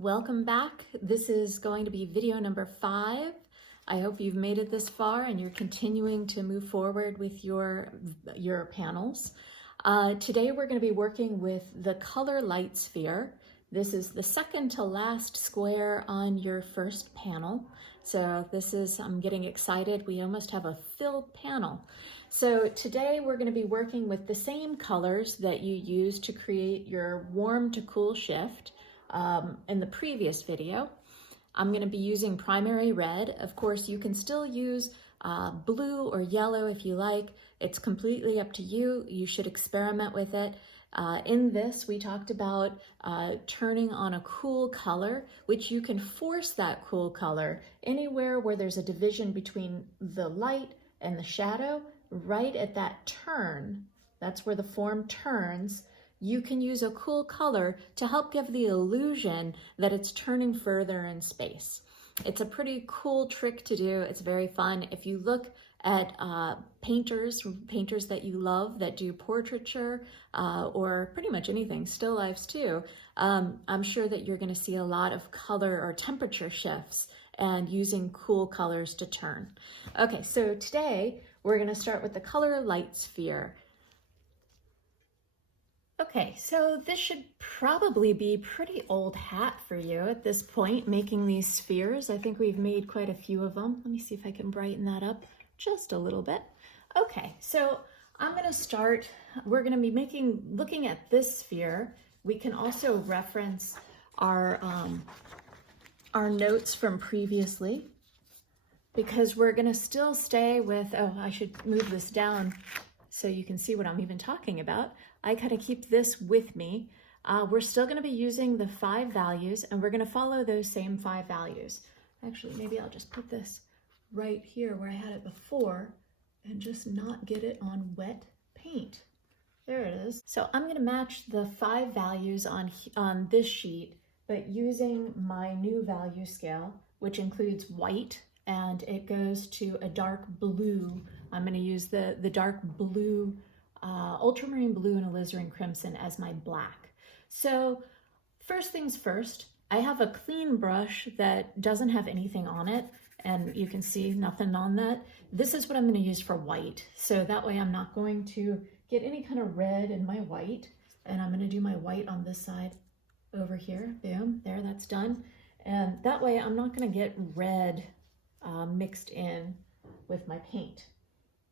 Welcome back. This is going to be video number 5. I hope you've made it this far and you're continuing to move forward with your panels. Today we're going to be working with the color light sphere. This is the second to last square on your first panel. So I'm getting excited. We almost have a filled panel. So today we're going to be working with the same colors that you used to create your warm to cool shift. In the previous video. I'm going to be using primary red. Of course, you can still use blue or yellow if you like. It's completely up to you. You should experiment with it. In this, we talked about turning on a cool color, which you can force that cool color anywhere where there's a division between the light and the shadow, right at that turn. That's where the form turns. You can use a cool color to help give the illusion that it's turning further in space. It's a pretty cool trick to do. It's very fun. If you look at painters that you love that do portraiture or pretty much anything, still lifes too, I'm sure that you're going to see a lot of color or temperature shifts and using cool colors to turn. Okay, so today we're going to start with the color light sphere. Okay, so this should probably be pretty old hat for you at this point, making these spheres. I think we've made quite a few of them. Let me see if I can brighten that up just a little bit. Okay, so I'm going to start. We're going to be looking at this sphere. We can also reference our notes from previously, because we're going to still stay with, oh, I should move this down so you can see what I'm even talking about. I kind of keep this with me. We're still going to be using the 5 values, and we're going to follow those same 5 values. Actually, maybe I'll just put this right here where I had it before and just not get it on wet paint. There it is. So I'm going to match the 5 values on this sheet, but using my new value scale, which includes white, and it goes to a dark blue. I'm going to use the dark blue, Ultramarine Blue and Alizarin Crimson as my black. So first things first, I have a clean brush that doesn't have anything on it, and you can see nothing on that. This is what I'm going to use for white. So that way I'm not going to get any kind of red in my white, and I'm going to do my white on this side over here. Boom, there, that's done. And that way I'm not going to get red mixed in with my paint.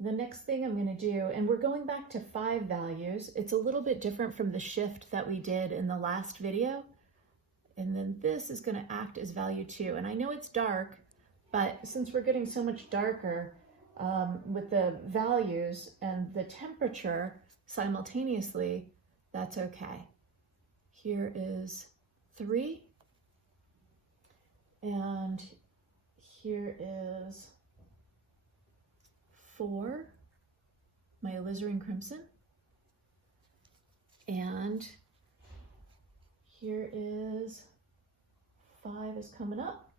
The next thing I'm going to do, and we're going back to 5 values. It's a little bit different from the shift that we did in the last video. And then this is going to act as value 2. And I know it's dark, but since we're getting so much darker with the values and the temperature simultaneously, that's okay. Here is 3. And here is 4, my Alizarin Crimson, and here is 5 is coming up,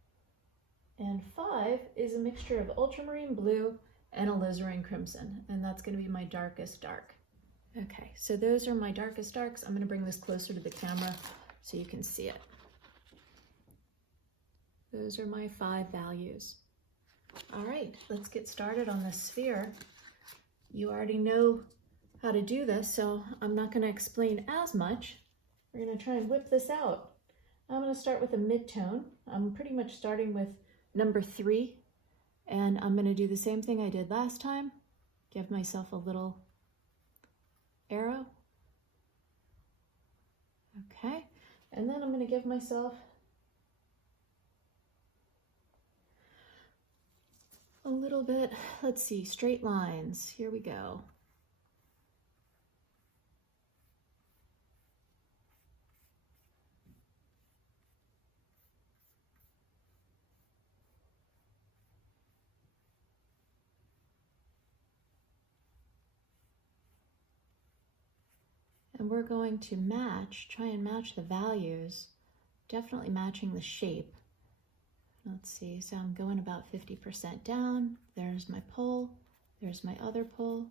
and 5 is a mixture of Ultramarine Blue and Alizarin Crimson, and that's going to be my darkest dark. Okay, so those are my darkest darks. I'm going to bring this closer to the camera so you can see it. Those are my 5 values. All right, let's get started on this sphere. You already know how to do this, so I'm not going to explain as much. We're going to try and whip this out. I'm going to start with a mid-tone. I'm pretty much starting with number 3, and I'm going to do the same thing I did last time. Give myself a little arrow. Okay, and then I'm going to give myself a little bit, let's see, straight lines. Here we go. And we're going to try and match the values, definitely matching the shape. Let's see, so I'm going about 50% down. There's my pull, there's my other pull.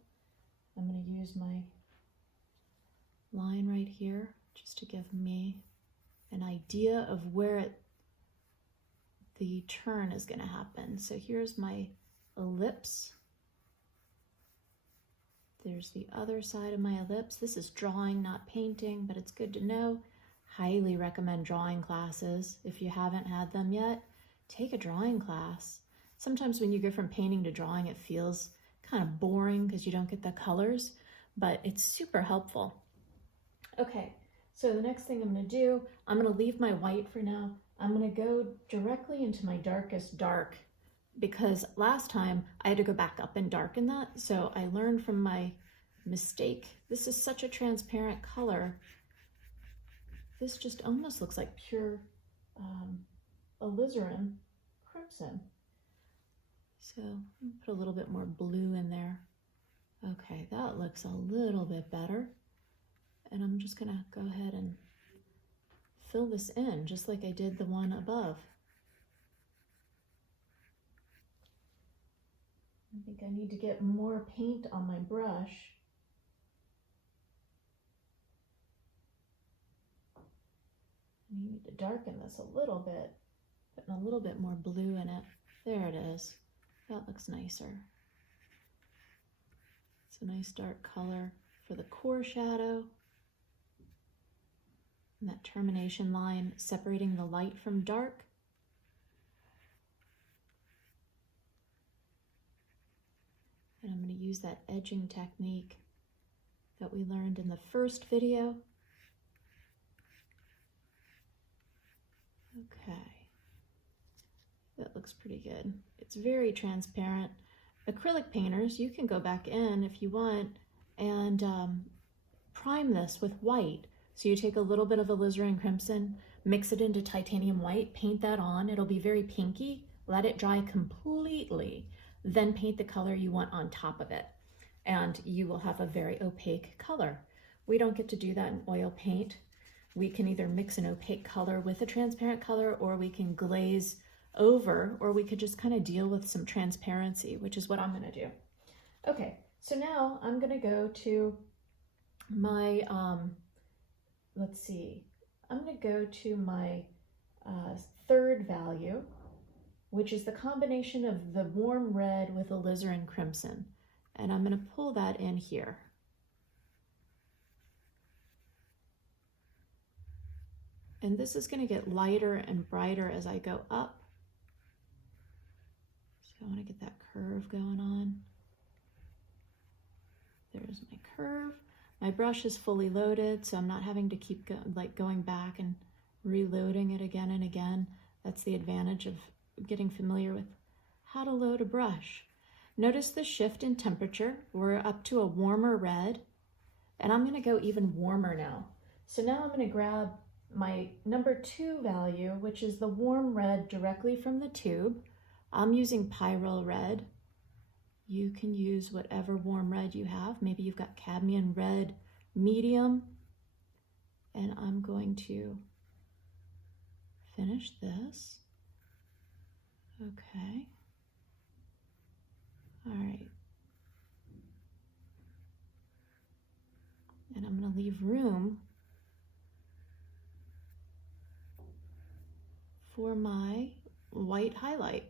I'm going to use my line right here just to give me an idea of where the turn is going to happen. So here's my ellipse. There's the other side of my ellipse. This is drawing, not painting, but it's good to know. Highly recommend drawing classes. If you haven't had them yet, take a drawing class. Sometimes when you go from painting to drawing, it feels kind of boring because you don't get the colors, but it's super helpful. Okay, so the next thing I'm going to do, I'm going to leave my white for now. I'm going to go directly into my darkest dark, because last time I had to go back up and darken that. So I learned from my mistake. This is such a transparent color. This just almost looks like pure Alizarin Crimson. So put a little bit more blue in there. Okay, that looks a little bit better. And I'm just gonna go ahead and fill this in just like I did the one above. I think I need to get more paint on my brush. I need to darken this a little bit, putting a little bit more blue in it. There it is. That looks nicer. It's a nice dark color for the core shadow. And that termination line separating the light from dark. And I'm going to use that edging technique that we learned in the first video. Okay, that looks pretty good. It's very transparent. Acrylic painters, you can go back in if you want and prime this with white. So you take a little bit of alizarin crimson, mix it into titanium white, paint that on. It'll be very pinky. Let it dry completely. Then paint the color you want on top of it, and you will have a very opaque color. We don't get to do that in oil paint. We can either mix an opaque color with a transparent color, or we can glaze over, or we could just kind of deal with some transparency, which is what I'm going to do. Okay, so now I'm going to go to my, let's see, I'm going to go to my third value, which is the combination of the warm red with alizarin crimson. And I'm going to pull that in here. And this is going to get lighter and brighter as I go up. So I want to get that curve going on. There's my curve. My brush is fully loaded, so I'm not having to keep going back and reloading it again and again. That's the advantage of getting familiar with how to load a brush. Notice the shift in temperature. We're up to a warmer red, and I'm going to go even warmer now. So now I'm going to grab my number 2 value, which is the warm red directly from the tube. I'm using Pyrolle red. You can use whatever warm red you have. Maybe you've got cadmium red medium, and I'm going to finish this. Okay. All right. And I'm going to leave room for my white highlight.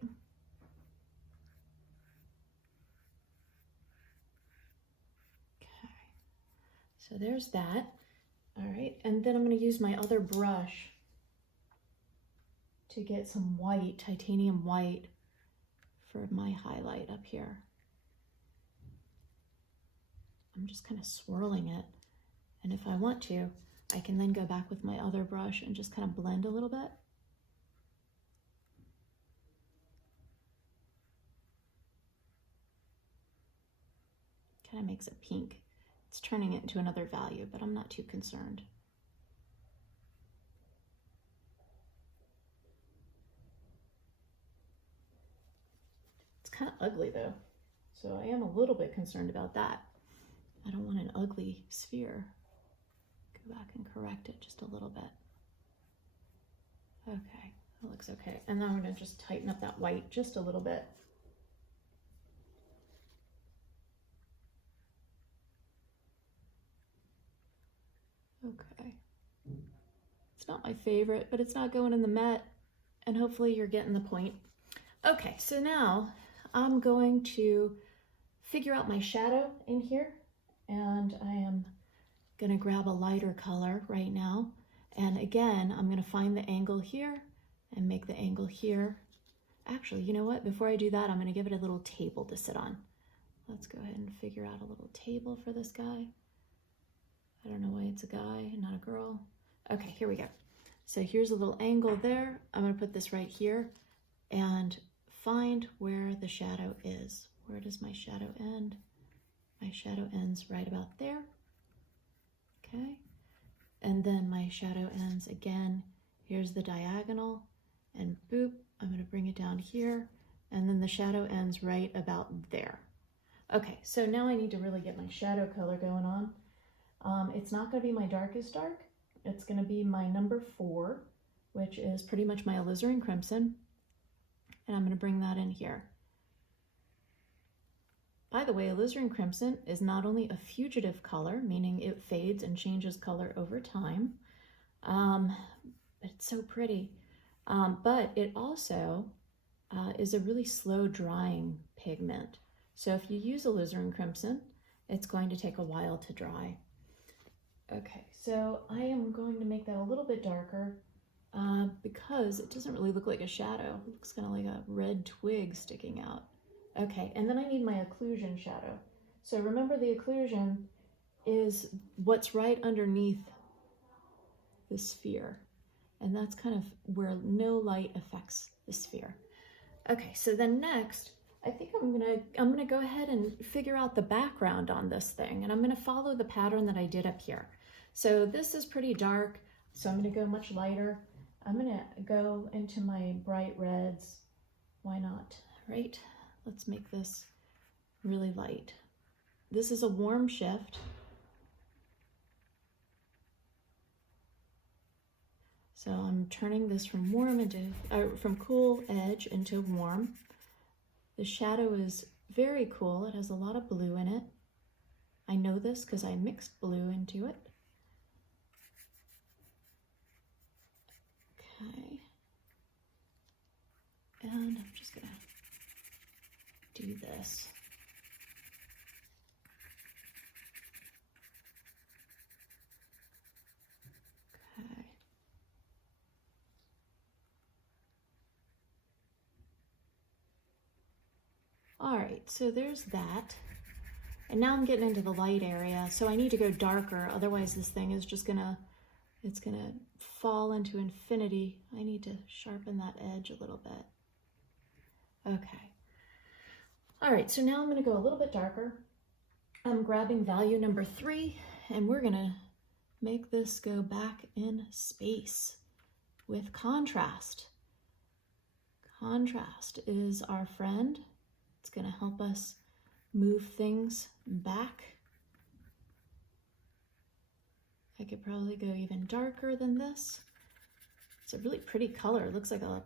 Okay. So there's that. All right. And then I'm going to use my other brush to get some white, titanium white, for my highlight up here. I'm just kind of swirling it. And if I want to, I can then go back with my other brush and just kind of blend a little bit. Kind of makes it pink. It's turning it into another value, but I'm not too concerned. Kind of ugly though, so I am a little bit concerned about that. I don't want an ugly sphere. Go back and correct it just a little bit. Okay, that looks okay. And now I'm going to just tighten up that white just a little bit. Okay, It's not my favorite, but it's not going in the Met, and hopefully you're getting the point. Okay, so now I'm going to figure out my shadow in here, and I am gonna grab a lighter color right now. And again, I'm gonna find the angle here and make the angle here. Actually, you know what? Before I do that, I'm gonna give it a little table to sit on. Let's go ahead and figure out a little table for this guy. I don't know why it's a guy, not a girl. Okay, here we go. So here's a little angle there. I'm gonna put this right here and find where the shadow is. Where does my shadow end? My shadow ends right about there. Okay, and then my shadow ends again. Here's the diagonal, and boop, I'm gonna bring it down here, and then the shadow ends right about there. Okay, so now I need to really get my shadow color going on. It's not gonna be my darkest dark. It's gonna be my number 4, which is pretty much my Alizarin Crimson, and I'm gonna bring that in here. By the way, Alizarin Crimson is not only a fugitive color, meaning it fades and changes color over time. It's so pretty. But it also is a really slow drying pigment. So if you use Alizarin Crimson, it's going to take a while to dry. Okay, so I am going to make that a little bit darker because it doesn't really look like a shadow. It looks kind of like a red twig sticking out. Okay, and then I need my occlusion shadow. So remember, the occlusion is what's right underneath the sphere. And that's kind of where no light affects the sphere. Okay, so then next, I think I'm gonna go ahead and figure out the background on this thing, and I'm gonna follow the pattern that I did up here. So this is pretty dark, so I'm gonna go much lighter. I'm gonna go into my bright reds. Why not, right? Let's make this really light. This is a warm shift. So I'm turning this from from cool edge into warm. The shadow is very cool. It has a lot of blue in it. I know this because I mixed blue into it. Okay. And I'm just gonna do this. Okay. All right, so there's that. And now I'm getting into the light area, so I need to go darker, otherwise this thing is just it's gonna fall into infinity. I need to sharpen that edge a little bit. Okay. All right, so now I'm gonna go a little bit darker. I'm grabbing value number 3, and we're gonna make this go back in space with contrast. Contrast is our friend. It's gonna help us move things back. I could probably go even darker than this. It's a really pretty color. It looks like a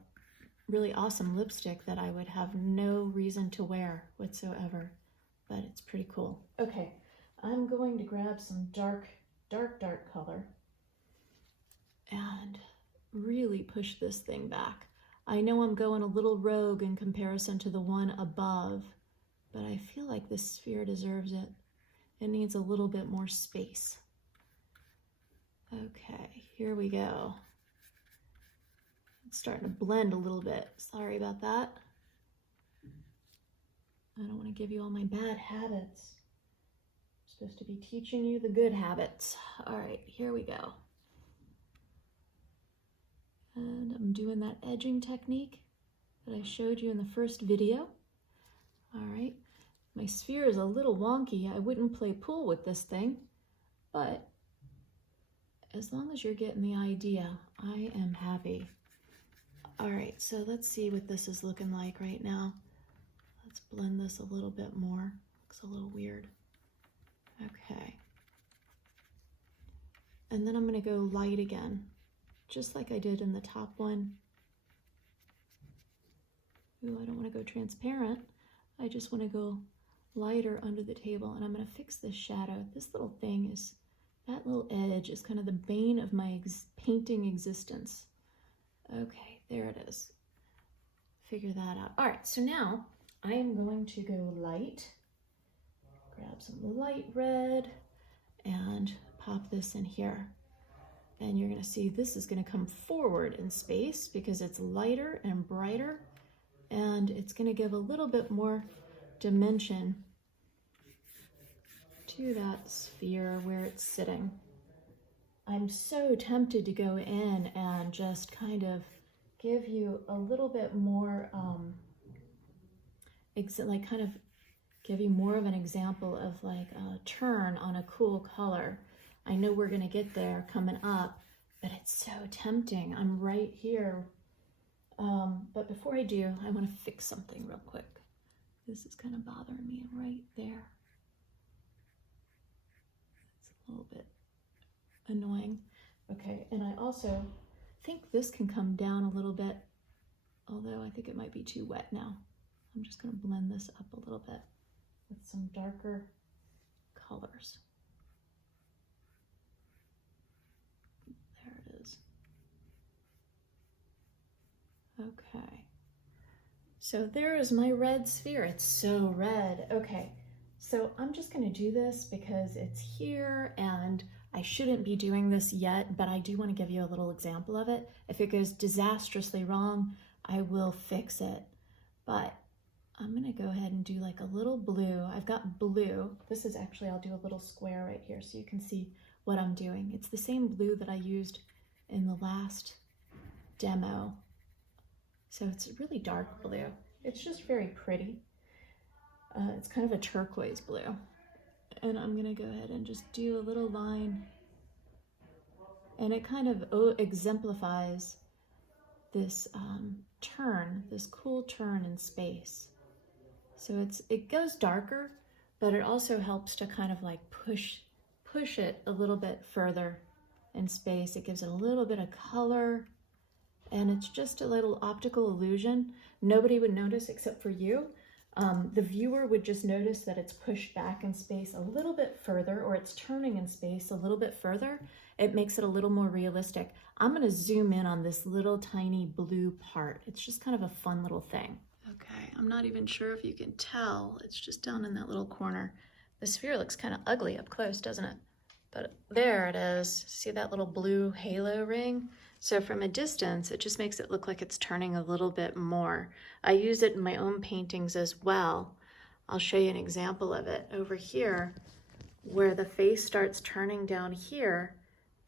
really awesome lipstick that I would have no reason to wear whatsoever, but it's pretty cool. Okay, I'm going to grab some dark color and really push this thing back. I know I'm going a little rogue in comparison to the one above, but I feel like this sphere deserves it. It needs a little bit more space. Okay, here we go. It's starting to blend a little bit. Sorry about that. I don't want to give you all my bad habits. I'm supposed to be teaching you the good habits. All right, here we go. And I'm doing that edging technique that I showed you in the first video. All right, my sphere is a little wonky. I wouldn't play pool with this thing, but as long as you're getting the idea, I am happy. All right, so let's see what this is looking like right now. Let's blend this a little bit more. Looks a little weird. Okay. And then I'm gonna go light again, just like I did in the top one. Ooh, I don't wanna go transparent. I just wanna go lighter under the table, and I'm gonna fix this shadow. This little thing is That little edge is kind of the bane of my painting existence. Okay, there it is. Figure that out. All right, so now I am going to go light, grab some light red, and pop this in here. And you're gonna see this is gonna come forward in space because it's lighter and brighter, and it's gonna give a little bit more dimension to that sphere where it's sitting. I'm so tempted to go in and just kind of give you a little bit more, kind of give you more of an example of like a turn on a cool color. I know we're gonna get there coming up, but it's so tempting. I'm right here. But before I do, I wanna fix something real quick. This is kind of bothering me right there. It's a little bit annoying. Okay, and I also think this can come down a little bit, although I think it might be too wet now. I'm just gonna blend this up a little bit with some darker colors. There it is. Okay. So there is my red sphere. It's so red. Okay, so I'm just gonna do this because it's here and I shouldn't be doing this yet, but I do want to give you a little example of it. If it goes disastrously wrong, I will fix it. But I'm gonna go ahead and do like a little blue. I've got blue. This is actually, I'll do a little square right here so you can see what I'm doing. It's the same blue that I used in the last demo. So it's really dark blue. It's just very pretty. It's kind of a turquoise blue. And I'm gonna go ahead and just do a little line. And it kind of exemplifies this turn, this cool turn in space. So it goes darker, but it also helps to kind of like push it a little bit further in space. It gives it a little bit of color, and it's just a little optical illusion. Nobody would notice except for you. The viewer would just notice that it's pushed back in space a little bit further, or it's turning in space a little bit further. It makes it a little more realistic. I'm gonna zoom in on this little tiny blue part. It's just kind of a fun little thing. Okay, I'm not even sure if you can tell. It's just down in that little corner. The sphere looks kind of ugly up close, doesn't it? But there it is. See that little blue halo ring? So from a distance, it just makes it look like it's turning a little bit more. I use it in my own paintings as well. I'll show you an example of it. Over here, where the face starts turning down here,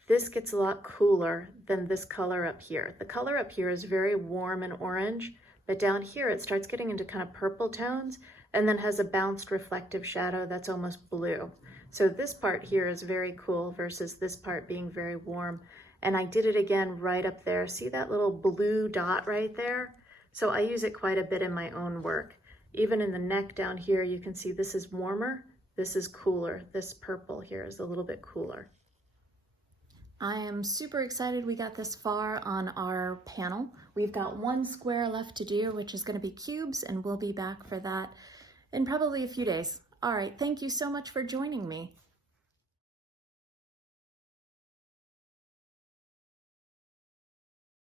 this gets a lot cooler than this color up here. The color up here is very warm and orange, but down here it starts getting into kind of purple tones and then has a bounced reflective shadow that's almost blue. So this part here is very cool versus this part being very warm. And I did it again right up there. See that little blue dot right there? So I use it quite a bit in my own work. Even in the neck down here, you can see this is warmer, this is cooler. This purple here is a little bit cooler. I am super excited we got this far on our panel. We've got one square left to do, which is gonna be cubes, and we'll be back for that in probably a few days. All right, thank you so much for joining me.